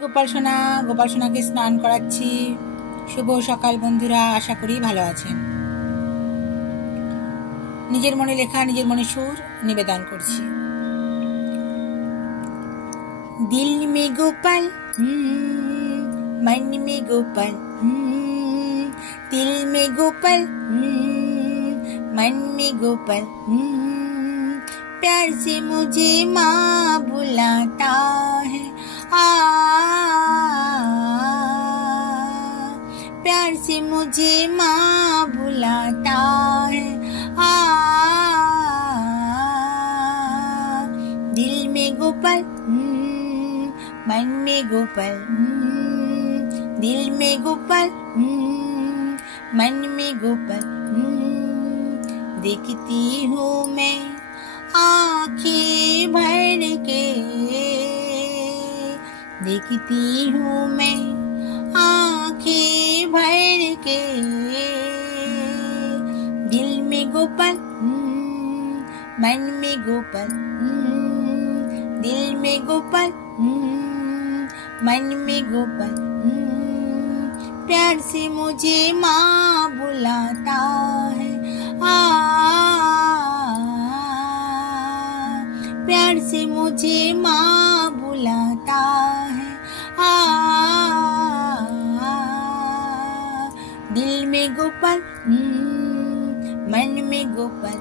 গোপাল সোনা, গোপাল সোনাকে স্নান করাচ্ছি। শুভ সকাল বন্ধুরা, আশা করি ভালো আছেন। নিজের মনে লেখা, নিজের মনে সুর নিবেদন করছি। দিল মে গোপাল, मन में गोपाल, दिल में गोपाल, मन में गोपाल, प्यार से मुझे माँ बुलाता है, प्यार से मुझे माँ बुलाता है, दिल में गोपाल, मन में गोपाल, दिल में गोपाल, मन में गोपाल, देखती हूँ मैं आँखें भर के, देखती हूँ मैं आँखें भर के, दिल में गोपाल, मन में गोपाल, दिल में गोपाल, मन में गोपाल, प्यार से मुझे माँ बुलाता है, प्यार से मुझे माँ बुलाता है, दिल में गोपाल, मन में गोपाल,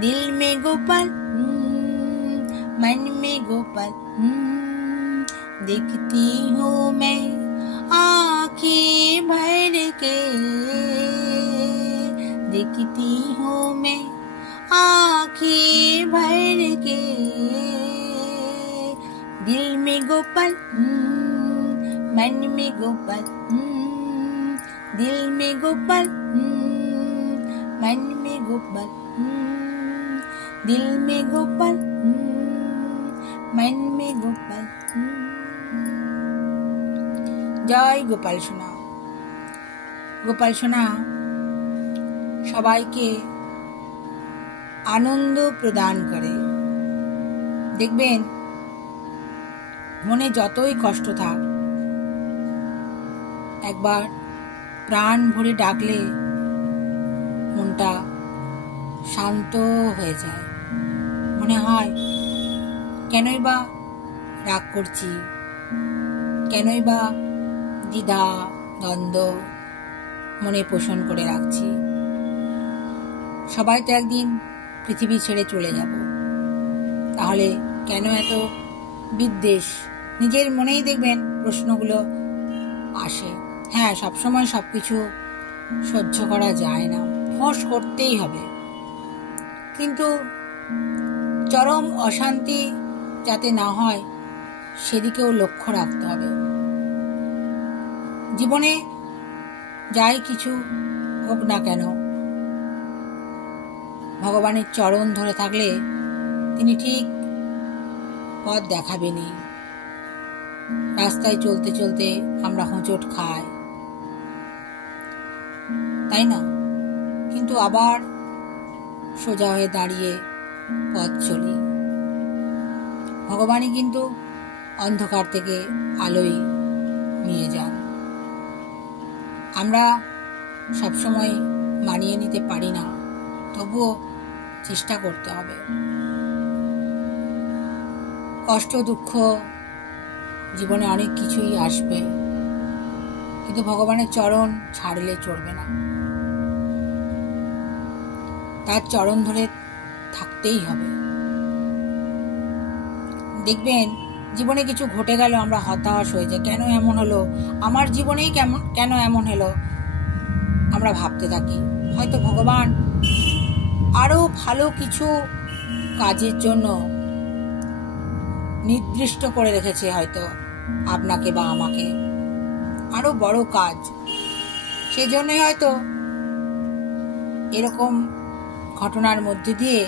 दिल में गोपाल, मन में गोपाल, देखती हूँ मैं आँखें भर के, देखती हूँ मैं आँखें भर के, दिल में गोपाल, मन में गोपाल, दिल में गोपाल, मन में गोपाल, दिल में गोपाल, मन में गोपाल। জয় গোপাল সোনা। গোপাল সোনা সবাইকে আনন্দ প্রদান করে। দেখবেন মনে যতই কষ্ট থাক, একবার প্রাণ ভরে ডাকলে মনটা শান্ত হয়ে যায়। মনে হয় কেনই বা রাগ করছি, কেনই বা দ্বিধা দ্বন্দ্ব মনে পোষণ করে রাখছি। সবাই তো একদিন পৃথিবী ছেড়ে চলে যাব, তাহলে কেন এত বিদ্বেষ? নিজের মনেই দেখবেন প্রশ্নগুলো আসে। হ্যাঁ, সবসময় সবকিছু সহ্য করা যায় না, ফোঁস করতেই হবে, কিন্তু চরম অশান্তি যাতে না হয় সেদিকেও লক্ষ্য রাখতে হবে। জীবনে যাই কিছু হোক না কেন, ভগবানের চরণ ধরে থাকলে তিনি ঠিক পথ দেখাবেনই। রাস্তায় চলতে চলতে আমরা হোঁচট খাই, তাই না? কিন্তু আবার সোজা হয়ে দাঁড়িয়ে পথ চলি। ভগবানই কিন্তু অন্ধকার থেকে আলোয় নিয়ে যান। আমরা সবসময় মানিয়ে নিতে পারি না, তবুও চেষ্টা করতে হবে। কষ্ট দুঃখ জীবনে অনেক কিছুই আসবে, কিন্তু ভগবানের চরণ ছাড়লে চলবে না। তার চরণ ধরে থাকতেই হবে। দেখবেন জীবনে কিছু ঘটে গেল, আমরা হতাশ হয়ে যাই, কেন এমন হলো, আমার জীবনেই কেন এমন হলো আমরা ভাবতে থাকি। হয়তো ভগবান আরো ভালো কিছু কাজের জন্য নির্দিষ্ট করে রেখেছে, হয়তো আপনাকে বা আমাকে আরো বড় কাজ, সেজন্যই হয়তো এরকম ঘটনার মধ্যে দিয়ে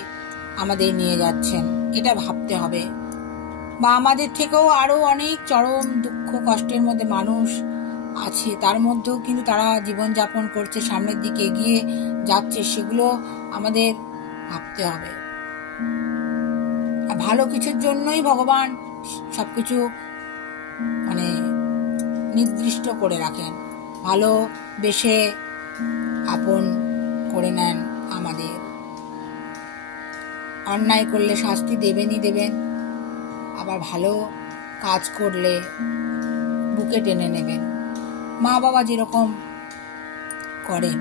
আমাদের নিয়ে যাচ্ছেন, এটা ভাবতে হবে। বা আমাদের থেকেও আরো অনেক চরম দুঃখ কষ্টের মধ্যে মানুষ আছে, তার মধ্যেও কিন্তু তারা জীবনযাপন করছে, সামনের দিকে এগিয়ে যাচ্ছে, সেগুলো আমাদের ভাবতে হবে। ভালো কিছুর জন্যই ভগবান সবকিছু মানে নির্দিষ্ট করে রাখেন, ভালোবেসে আপন করে নেন আমাদের। অন্যায় করলে শাস্তি দেবেনই দেবেন, আবার ভালো কাজ করলে বুকে টেনে নেবেন, মা বাবা যেরকম করেন।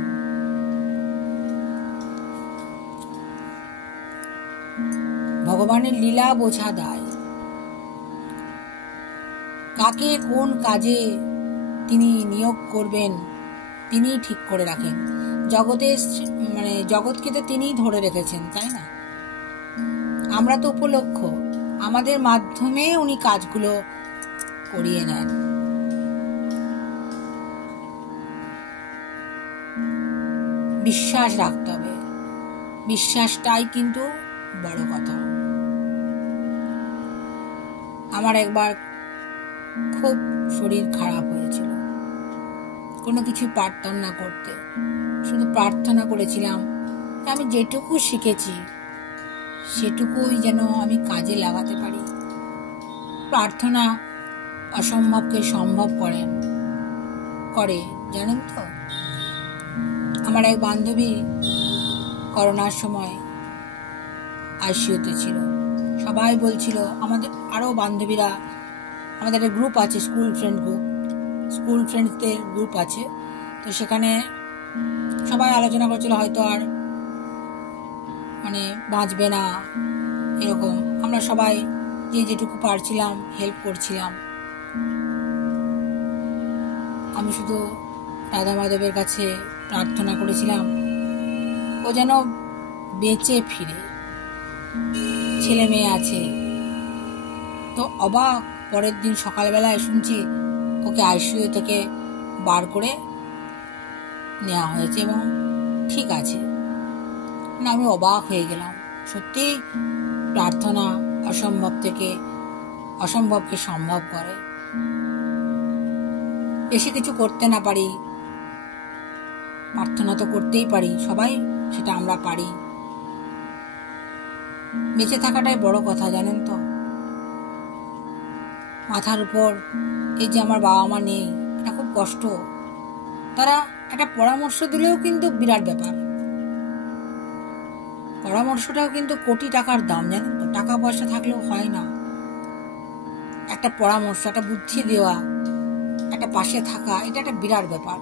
ভগবানের লীলা বোঝা দায়। কাকে কোন কাজে তিনি নিয়োগ করবেন তিনি ঠিক করে রাখেন। জগৎকে তো তিনিই ধরে রেখেছেন, তাই না? আমরা তো উপলক্ষ, আমাদের মাধ্যমে উনি কাজগুলো করিয়ে নেন। বিশ্বাস রাখতে হবে, বিশ্বাসটাই কিন্তু বড় কথা। আমার একবার খুব শরীর খারাপ হয়েছিল, কোনো কিছু পারতাম না করতে, শুধু প্রার্থনা করেছিলাম আমি যেটুকু শিখেছি সেটুকুই যেন আমি কাজে লাগাতে পারি। প্রার্থনা অসম্ভবকে সম্ভব করে জানেন তো। আমার এক বান্ধবী করোনার সময় আইসিইউতে ছিল, সবাই বলছিল, আমাদের আরও বান্ধবীরা, আমাদের একটা গ্রুপ আছে, স্কুল ফ্রেন্ডসদের গ্রুপ আছে, তো সেখানে সবাই আলোচনা করছিল হয়তো আর বাঁচবে না, এরকম। আমরা সবাই যে যেটুকু পারছিলাম হেল্প করছিলাম। আমি শুধু রাধা মাধবের কাছে প্রার্থনা করেছিলাম ও যেন বেঁচে ফিরে, ছেলে মেয়ে আছে। তো অবাক, পরের দিন সকালবেলায় শুনছি ওকে আইসিইউ থেকে বার করে নেওয়া হয়েছে এবং ঠিক আছে। আমি অবাক হয়ে গেলাম। সত্যি প্রার্থনা অসম্ভবকে সম্ভব করে। বেশি কিছু করতে না পারি, প্রার্থনা তো করতেই পারি, সবাই সেটা আমরা পারি। বেঁচে থাকাটাই বড় কথা, জানেন তো। মাথার উপর এই যে আমার বাবা মা নেই, এটা খুব কষ্ট। তারা একটা পরামর্শ দিলেও কিন্তু বিরাট ব্যাপার। পরামর্শটাও কিন্তু কোটি টাকার দাম, জানেন তো। টাকা পয়সা থাকলেও হয় না। একটা পরামর্শ, একটা বুদ্ধি দেওয়া, একটা পাশে থাকা, এটা একটা বিরাট ব্যাপার।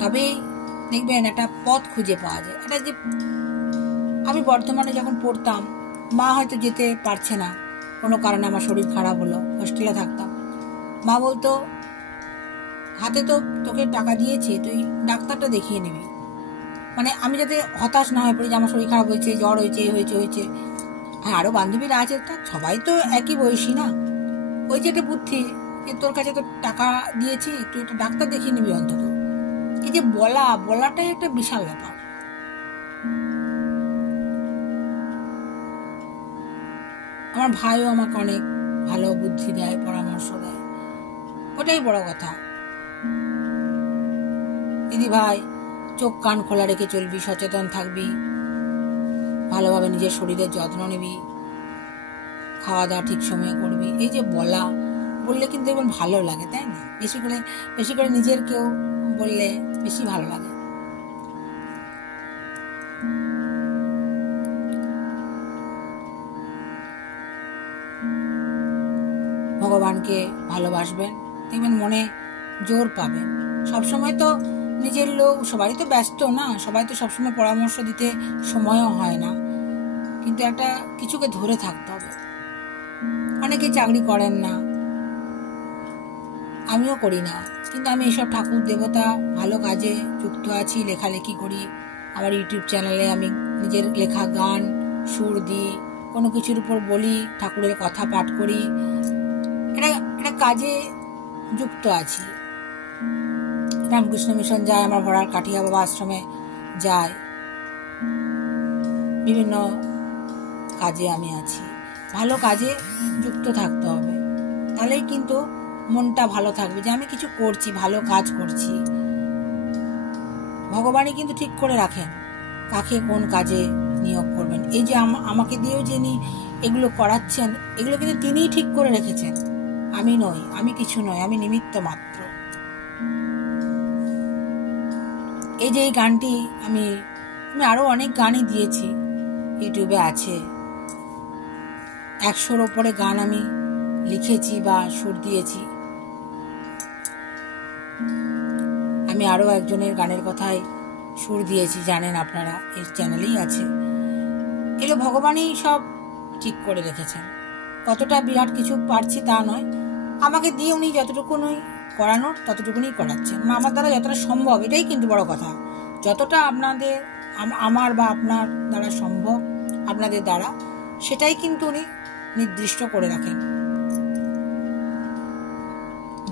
তবে দেখবেন একটা পথ খুঁজে পাওয়া যায়। এটা যে আমি বর্তমানে যখন পড়তাম, মা হয়তো যেতে পারছে না, কোনো কারণে আমার শরীর খারাপ হলো, হোস্টেলে থাকতাম। মা বলতো, হাতে তো তোকে টাকা দিয়েছি, তুই ডাক্তারটা দেখিয়ে নিবি। আমি যাতে হতাশ না হয়ে পড়ি যে আমার শরীর খারাপ হয়েছে, জ্বর হয়েছে, হয়েছে। হ্যাঁ, আরো বান্ধবীরা আছে, সবাই তো একই বয়সী না। ওই যে একটা বুদ্ধি, যে তোর কাছে তো টাকা দিয়েছি, তুই একটা ডাক্তার দেখিয়ে নিবি অন্তত। এই যে বলাটাই একটা বিশাল ব্যাপার। আমার ভাইও আমাকে অনেক ভালো বুদ্ধি দেয়, পরামর্শ দেয়, ওটাই বড় কথা। দিদি ভাই, চোখ কান খোলা রেখে চলবি, সচেতন থাকবি, ভালোভাবে নিজের শরীরের যত্ন নিবি, খাওয়া দাওয়া ঠিক সময়ে করবি। এই যে বললে কিন্তু দেখবেন ভালো লাগে, তাই না? বেশি করে নিজের কেউ বললে বেশি ভালো লাগে। ভগবানকে ভালোবাসবেন, দেখবেন মনে জোর পাবেন। সবসময় তো নিজের লোক, সবাই তো ব্যস্ত না, সবাই তো সবসময় পরামর্শ দিতে সময়ও হয় না, কিন্তু একটা কিছুকে ধরে থাকতে হবে। অনেকে চাকরি করেন না, আমিও করি না, কিন্তু আমি এইসব ঠাকুর দেবতা ভালো কাজে যুক্ত আছি, লেখালেখি করি। আমার ইউটিউব চ্যানেলে আমি নিজের লেখা গান সুর দিই, কোনো কিছুর উপর বলি, ঠাকুরের কথা পাঠ করি। এটা কাজে যুক্ত আছি। রামকৃষ্ণ মিশন যায়, আমার ভরার কাঠিয়া বাবা আশ্রমে যায়, বিভিন্ন কাজে আমি আছি। ভালো কাজে যুক্ত থাকতে হবে, তাহলেই কিন্তু মনটা ভালো থাকবে যে আমি কিছু করছি, ভালো কাজ করছি। ভগবানই কিন্তু ঠিক করে রাখেন কাকে কোন কাজে নিয়োগ করবেন। এই যে আমাকে দিয়েও যিনি এগুলো করাচ্ছেন, এগুলো কিন্তু তিনিই ঠিক করে রেখেছেন, আমি নই, আমি কিছু নই, আমি নিমিত্ত মাত্র। এই যে এই গানটি আমি আরো অনেক গানই দিয়েছি, ইউটিউবে আছে, 100-র ওপরে গান আমি লিখেছি বা সুর দিয়েছি। আমি আরো একজনের গানের কথাই সুর দিয়েছি, জানেন আপনারা, এই চ্যানেলেই আছে। এগুলো ভগবানই সব ঠিক করে রেখেছেন। কতটা বিরাট কিছু পারছি তা নয়, আমাকে দিয়ে উনি যতটুকুনি করানোর ততটুকুনি করাচ্ছেন, আমার দ্বারা যতটা সম্ভব, এটাই কিন্তু বড় কথা। যতটা আপনাদের, আমার বা আপনার দ্বারা সম্ভব, আপনাদের দ্বারা, সেটাই কিন্তু উনি নির্দিষ্ট করে রাখেন।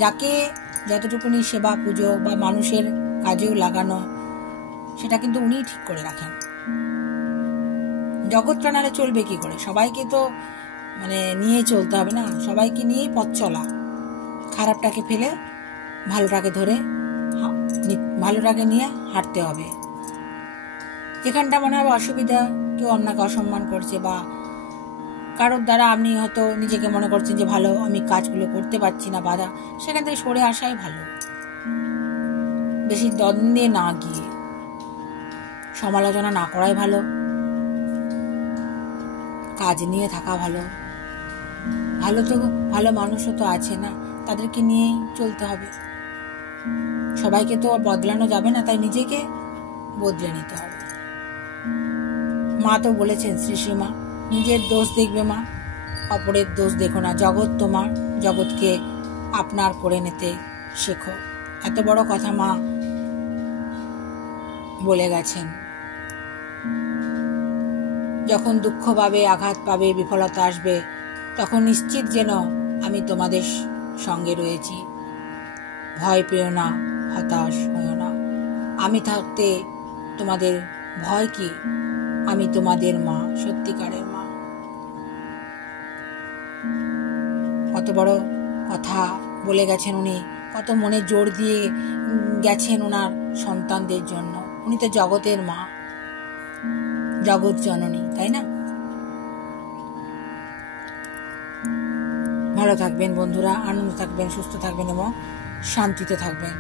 যাকে যতটুকুনি সেবা পুজো বা মানুষের কাজেও লাগানো, সেটা কিন্তু উনিই ঠিক করে রাখেন। জগৎটা নাহলে চলবে কি করে? সবাইকে তো নিয়ে চলতে হবে না, সবাইকে নিয়েই পথ চলা। খারাপটাকে ফেলে ভালোটাকে ধরে, ভালোটাকে নিয়ে হাঁটতে হবে। যেখানটা মনে হবে অসুবিধা, কেউ আপনাকে অসম্মান করছে বা কারোর দ্বারা আপনি হয়তো নিজেকে মনে করছেন যে ভালো, আমি কাজগুলো করতে পারছি না, বাধা, সেখান থেকে সরে আসাই ভালো। বেশি দ্বন্দ্বে না গিয়ে সমালোচনা না করাই ভালো, কাজ নিয়ে থাকা ভালো। ভালো মানুষও তো আছে না, তাদেরকে নিয়েই চলতে হবে। সবাইকে তো বদলানো যাবে না, তাই নিজেকে বদলে নিতে হবে। মা তো বলেছেন, শ্রী মা, নিজের দোষ দেখবে মা, অপরের দোষ দেখো না। জগৎ তোমার, জগৎকে আপনার করে নিতে শেখো। এত বড় কথা মা বলে গেছেন। যখন দুঃখ পাবে, আঘাত পাবে, বিফলতা আসবে, তখন নিশ্চিত যেন আমি তোমাদের সঙ্গে রয়েছি। ভয় পেও না, হতাশ হও না। আমি থাকতে তোমাদের ভয় কি? আমি তোমাদের মা, সত্যিকারের মা। কত বড় কথা বলে গেছেন উনি, কত মনে জোর দিয়ে গেছেন ওনার সন্তানদের জন্য। উনি তো জগতের মা, জগৎ জননী, তাই না? ভালো থাকবেন বন্ধুরা, আনন্দ থাকবেন, সুস্থ থাকবেন এবং শান্তিতে থাকবেন।